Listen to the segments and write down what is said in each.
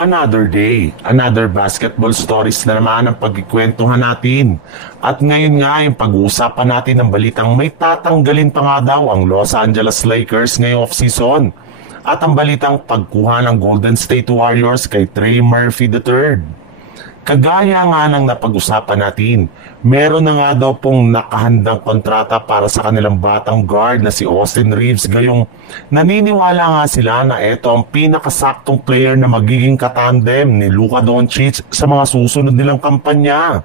Another day, another basketball stories na naman ang pagkikwentuhan natin. At ngayon nga yung pag-uusapan natin ng balitang may tatanggalin pa nga daw ang Los Angeles Lakers ngayong off-season. At ang balitang pagkuha ng Golden State Warriors kay Trey Murphy III. Kagaya nga ng napag-usapan natin, meron na nga daw pong nakahandang kontrata para sa kanilang batang guard na si Austin Reeves, gayong naniniwala nga sila na ito ang pinakasaktong player na magiging katandem ni Luka Doncic sa mga susunod nilang kampanya.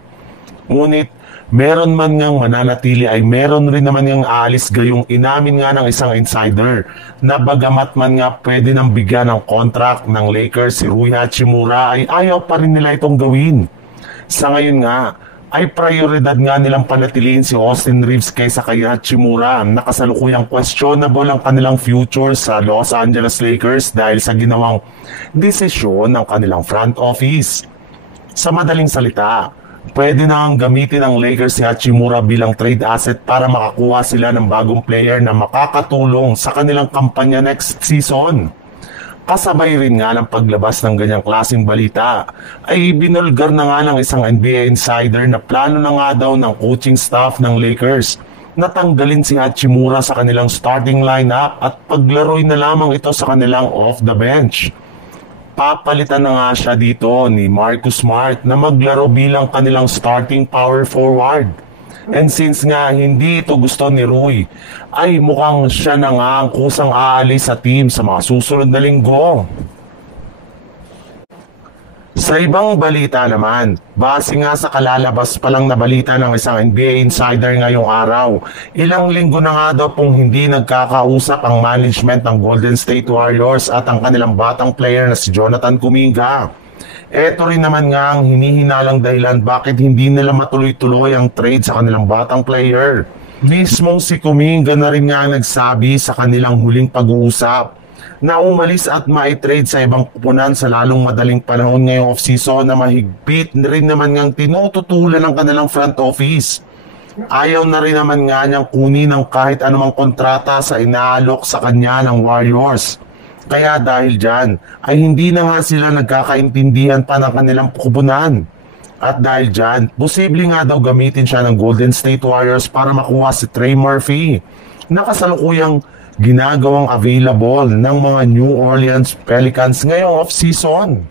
Ngunit meron man ngang mananatili ay meron rin naman ngang aalis, gayong inamin nga ng isang insider na bagamat man nga pwede nang bigyan ng contract ng Lakers si Rui Hachimura ay ayaw pa rin nila itong gawin. Sa ngayon nga ay prioridad nga nilang panatiliin si Austin Reeves kaysa kay Hachimura na kasalukuyang questionable ang kanilang future sa Los Angeles Lakers dahil sa ginawang desisyon ng kanilang front office. Sa madaling salita, pwede na ang gamitin ng Lakers si Hachimura bilang trade asset para makakuha sila ng bagong player na makakatulong sa kanilang kampanya next season. Kasabay rin nga ng paglabas ng ganyang klaseng balita, ay binulgar na nga ng isang NBA insider na plano na nga daw ng coaching staff ng Lakers na tanggalin si Hachimura sa kanilang starting lineup at paglaroy na lamang ito sa kanilang off the bench. Papalitan na nga siya dito ni Marcus Smart na maglaro bilang kanilang starting power forward. And since nga hindi ito gusto ni Rui, ay mukhang siya na nga ang kusang aalis sa team sa mga susunod na linggo. Sa ibang balita naman, base nga sa kalalabas pa lang na balita ng isang NBA insider ngayong araw, ilang linggo na nga daw pong hindi nagkakausap ang management ng Golden State Warriors at ang kanilang batang player na si Jonathan Kuminga. Ito rin naman nga ang hinihinalang dahilan bakit hindi nila matuloy-tuloy ang trade sa kanilang batang player. Mismong si Kuminga na rin nga nagsabi sa kanilang huling pag-uusap na umalis at ma-trade sa ibang kupunan sa lalong madaling panahon ngayong off-season na mahigpit rin naman ngang tinututulan ng kanilang front office. Ayaw na rin naman nga niyang kunin ng kahit anumang kontrata sa inaalok sa kanya ng Warriors. Kaya dahil dyan, ay hindi na nga sila nagkakaintindihan pa ng kanilang kupunan. At dahil dyan, posible nga daw gamitin siya ng Golden State Warriors para makuha si Trey Murphy na kasalukuyang ginagawang available ng mga New Orleans Pelicans ngayong off-season.